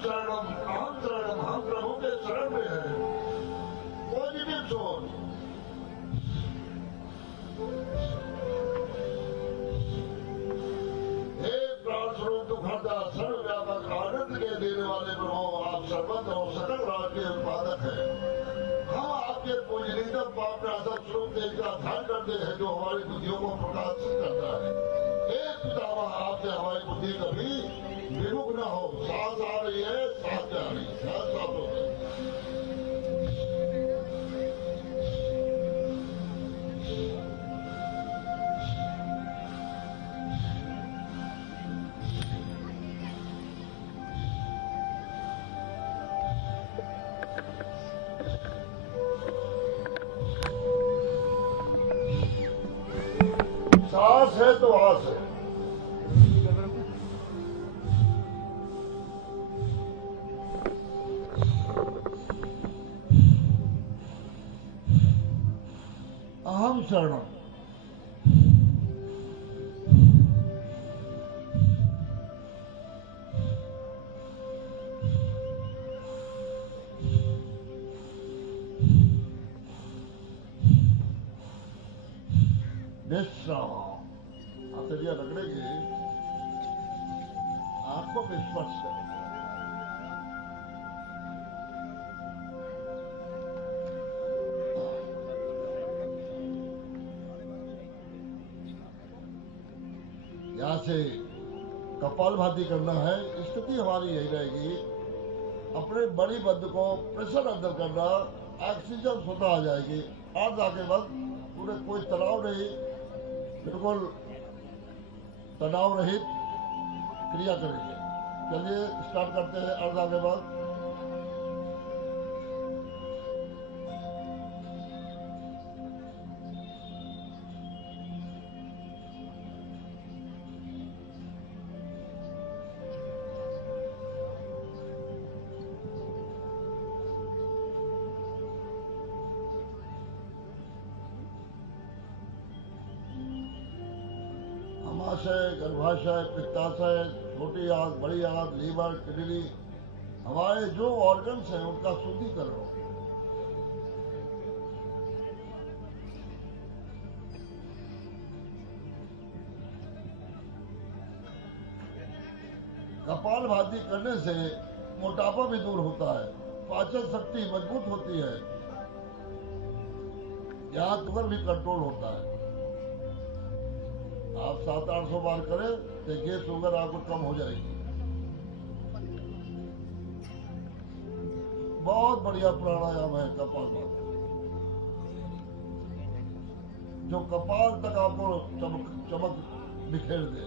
शरणम, हम प्रभु के शरण में है। पॉजिटिव सोच। हे प्राण स्वरूप दुखहर्ता सर्वव्यापक आनंद के देने वाले प्रभु, आप सर्वत्र और सकल राज के उत्पादक हैं। हम आपके पूजनीयतम पाप नाशक स्वरूप तेज का ध्यान करते हैं, जो हमारी बुद्धियों को प्रकाशित करता है। हे पितामह, आपसे हमारी बुद्धि कभी विमुख न हो। सांस आ रही है, सांस जा रही है, सांस हो गई। सांस है तो आस है। अहम शरणम। विश्राम। हथेलियां रगड़ेंगे, आंखों पे स्पर्श करेंगे। यहाँ से कपालभाति करना है। स्थिति हमारी यही रहेगी। अपने बड़ी बंद को प्रेशर अंदर करना, ऑक्सीजन स्वतः आ जाएगी। आज आगे बंद, पूरे कोई तनाव नहीं, बिल्कुल तनाव रहित क्रिया करेंगे। चलिए स्टार्ट करते हैं। अर्ध आगे बंद। आमाशय, गर्भाशय, पित्ताशय, छोटी आंत, बड़ी आंत, लीवर, किडनी, हमारे जो ऑर्गन्स हैं उनका शुद्धिकरण हो। कपालभाति करने से मोटापा भी दूर होता है, पाचन शक्ति मजबूत होती है, यहाँ शुगर भी कंट्रोल होता है। आप 700-800 बार करें, देखिए शुगर आपको कम हो जाएगी। बहुत बढ़िया प्राणायाम है कपालभाति, जो कपाल तक आपको चमक बिखेर दे।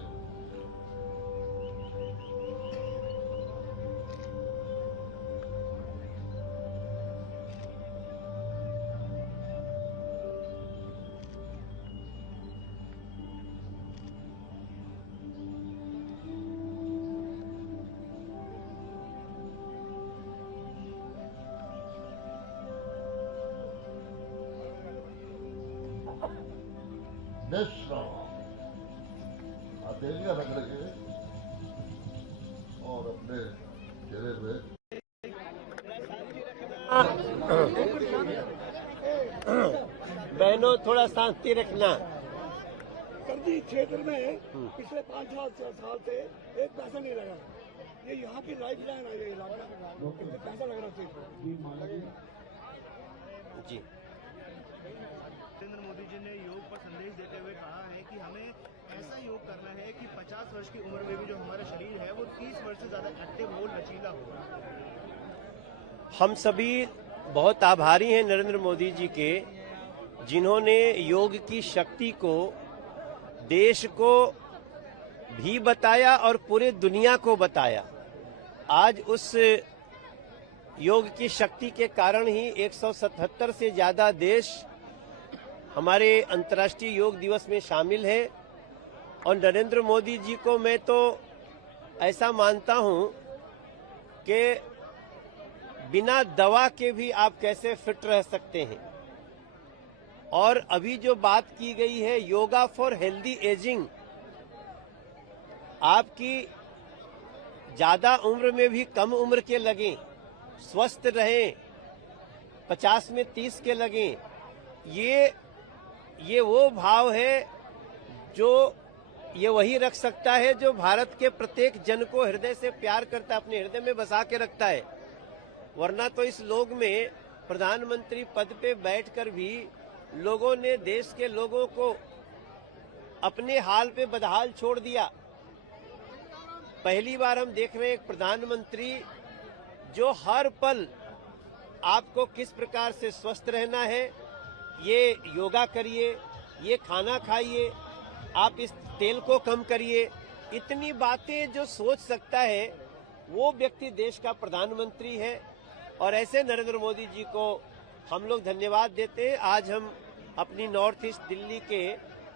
विश्राम। हथेलियां रगड़ेंगे और अपने चेहरे पे बहनों थोड़ा शांति रखना। सर्दी क्षेत्र में पिछले 5 साल से एक पैसा नहीं लगा। ये यहाँ की लाइफ लाइन है, ये इलाका पैसा लग रहा चाहिए जी। नरेंद्र मोदी जी ने योग पर संदेश देते हुए कहा है कि हमें ऐसा योग करना है कि 50 वर्ष की उम्र में भी जो हमारा शरीर है वो 30 वर्ष से ज्यादा एक्टिव हो, लचीला हो। हम सभी बहुत आभारी हैं नरेंद्र मोदी जी के, जिन्होंने योग की शक्ति को देश को भी बताया और पूरे दुनिया को बताया। आज उस योग की शक्ति के कारण ही 177 से ज्यादा देश हमारे अंतर्राष्ट्रीय योग दिवस में शामिल है। और नरेंद्र मोदी जी को मैं तो ऐसा मानता हूं कि बिना दवा के भी आप कैसे फिट रह सकते हैं। और अभी जो बात की गई है योगा फॉर हेल्दी एजिंग, आपकी ज्यादा उम्र में भी कम उम्र के लगें, स्वस्थ रहें, 50 में 30 के लगें, ये वो भाव है जो ये वही रख सकता है जो भारत के प्रत्येक जन को हृदय से प्यार करता है, अपने हृदय में बसा के रखता है। वरना तो इस लोक में प्रधानमंत्री पद पे बैठकर भी लोगों ने देश के लोगों को अपने हाल पे बदहाल छोड़ दिया। पहली बार हम देख रहे हैं एक प्रधानमंत्री जो हर पल आपको किस प्रकार से स्वस्थ रहना है, ये योगा करिए, ये खाना खाइए, आप इस तेल को कम करिए, इतनी बातें जो सोच सकता है वो व्यक्ति देश का प्रधानमंत्री है। और ऐसे नरेंद्र मोदी जी को हम लोग धन्यवाद देते हैं। आज हम अपनी नॉर्थ ईस्ट दिल्ली के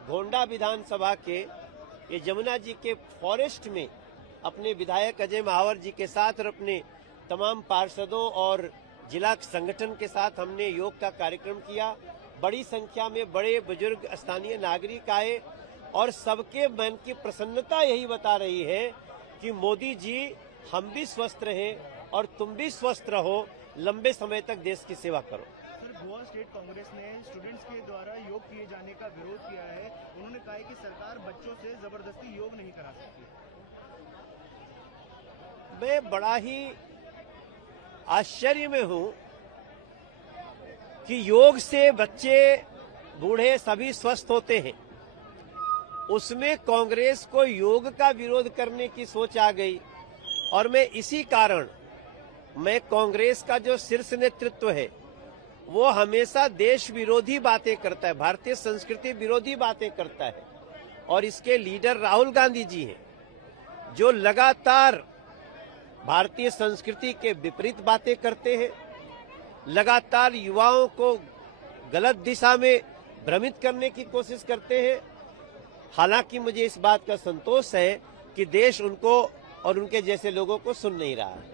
गोंडा विधानसभा के ये जमुना जी के फॉरेस्ट में अपने विधायक अजय महावर जी के साथ और अपने तमाम पार्षदों और जिला संगठन के साथ हमने योग का कार्यक्रम किया। बड़ी संख्या में बड़े बुजुर्ग स्थानीय नागरिक आए और सबके मन की प्रसन्नता यही बता रही है कि मोदी जी हम भी स्वस्थ रहें और तुम भी स्वस्थ रहो, लंबे समय तक देश की सेवा करो। सर, गोवा स्टेट कांग्रेस ने स्टूडेंट्स के द्वारा योग किए जाने का विरोध किया है। उन्होंने कहा है कि सरकार बच्चों से जबरदस्ती योग नहीं करा सकती। मैं बड़ा ही आश्चर्य में हूं कि योग से बच्चे बूढ़े सभी स्वस्थ होते हैं, उसमें कांग्रेस को योग का विरोध करने की सोच आ गई। और मैं इसी कारण मैं कांग्रेस का जो शीर्ष नेतृत्व है वो हमेशा देश विरोधी बातें करता है, भारतीय संस्कृति विरोधी बातें करता है। और इसके लीडर राहुल गांधी जी हैं जो लगातार भारतीय संस्कृति के विपरीत बातें करते हैं, लगातार युवाओं को गलत दिशा में भ्रमित करने की कोशिश करते हैं। हालांकि मुझे इस बात का संतोष है कि देश उनको और उनके जैसे लोगों को सुन नहीं रहा है।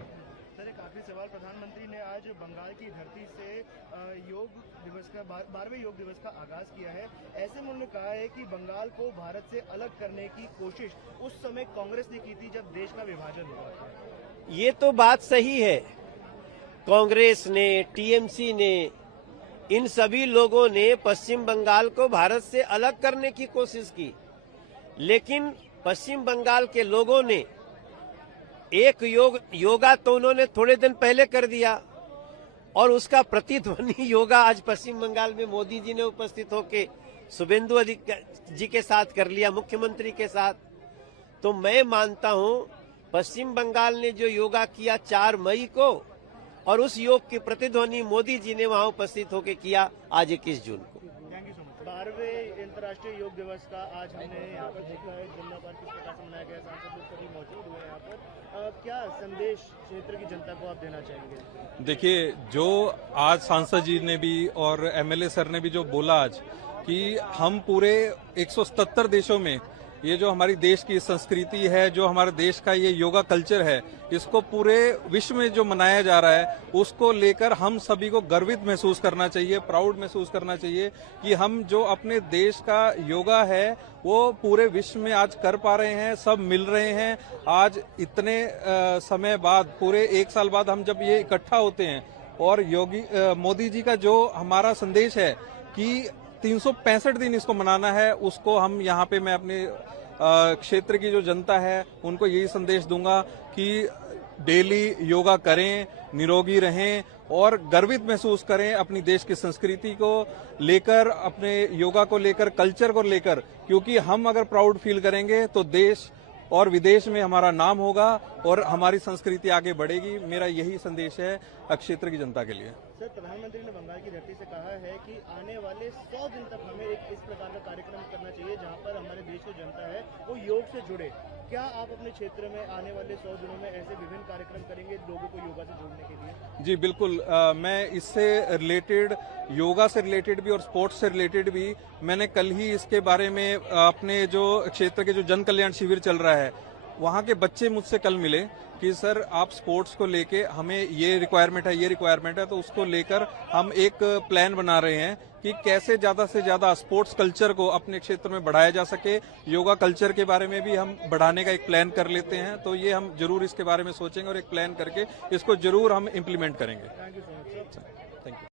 सर, एक आखिरी सवाल, प्रधानमंत्री ने आज बंगाल की धरती से योग दिवस का 12वें योग दिवस का आगाज किया है। ऐसे में उन्होंने कहा है कि बंगाल को भारत से अलग करने की कोशिश उस समय कांग्रेस ने की थी जब देश का विभाजन हुआ था। ये तो बात सही है, कांग्रेस ने, टीएमसी ने, इन सभी लोगों ने पश्चिम बंगाल को भारत से अलग करने की कोशिश की, लेकिन पश्चिम बंगाल के लोगों ने एक योगा तो उन्होंने थोड़े दिन पहले कर दिया और उसका प्रतिध्वनि योगा आज पश्चिम बंगाल में मोदी जी ने उपस्थित होकर शुभेंदु अधिकारी जी के साथ कर लिया, मुख्यमंत्री के साथ। तो मैं मानता हूं पश्चिम बंगाल ने जो योगा किया 4 मई को, और उस योग की प्रतिध्वनि मोदी जी ने वहां उपस्थित होकर किया आज 21 जून को। Thank you so much. 12वें अंतर्राष्ट्रीय योग दिवस का आज हमने यहाँ पर देखा है, जमुना पार्क किस प्रकार से मनाया गया, सांसद लोग सभी मौजूद हुए यहाँ पर। क्या संदेश क्षेत्र की जनता को आप देना चाहेंगे? देखिए, जो आज सांसद जी ने भी और एमएलए सर ने भी जो बोला आज कि हम पूरे 177 देशों में ये जो हमारी देश की संस्कृति है, जो हमारे देश का ये योगा कल्चर है, इसको पूरे विश्व में जो मनाया जा रहा है, उसको लेकर हम सभी को गर्वित महसूस करना चाहिए, प्राउड महसूस करना चाहिए कि हम जो अपने देश का योगा है वो पूरे विश्व में आज कर पा रहे हैं, सब मिल रहे हैं। आज इतने समय बाद, पूरे 1 साल बाद हम जब ये इकट्ठा होते हैं और मोदी जी का जो हमारा संदेश है कि 365 दिन इसको मनाना है, उसको हम यहाँ पे मैं अपने क्षेत्र की जो जनता है उनको यही संदेश दूंगा कि डेली योगा करें, निरोगी रहें और गर्वित महसूस करें अपनी देश की संस्कृति को लेकर, अपने योगा को लेकर, कल्चर को लेकर, क्योंकि हम अगर प्राउड फील करेंगे तो देश और विदेश में हमारा नाम होगा और हमारी संस्कृति आगे बढ़ेगी। मेरा यही संदेश है क्षेत्र की जनता के लिए। सर, प्रधानमंत्री ने बंगाल की धरती से कहा है कि आने वाले 100 दिन तक हमें एक इस प्रकार का कार्यक्रम करना चाहिए जहां पर हमारे देश की जनता है वो योग से जुड़े। क्या आप अपने क्षेत्र में आने वाले 100 दिनों में ऐसे विभिन्न कार्यक्रम करेंगे लोगों को योगा से जोड़ने के लिए? जी बिल्कुल, मैं इससे रिलेटेड, योगा से रिलेटेड भी और स्पोर्ट्स से रिलेटेड भी, मैंने कल ही इसके बारे में अपने जो क्षेत्र के जो जन कल्याण शिविर चल रहा है वहाँ के बच्चे मुझसे कल मिले कि सर आप स्पोर्ट्स को लेके, हमें ये रिक्वायरमेंट है, तो उसको लेकर हम एक प्लान बना रहे हैं कि कैसे ज्यादा से ज्यादा स्पोर्ट्स कल्चर को अपने क्षेत्र में बढ़ाया जा सके। योगा कल्चर के बारे में भी हम बढ़ाने का एक प्लान कर लेते हैं, तो ये हम जरूर इसके बारे में सोचेंगे और एक प्लान करके इसको जरूर हम इम्प्लीमेंट करेंगे। Thank you so much sir. Thank you.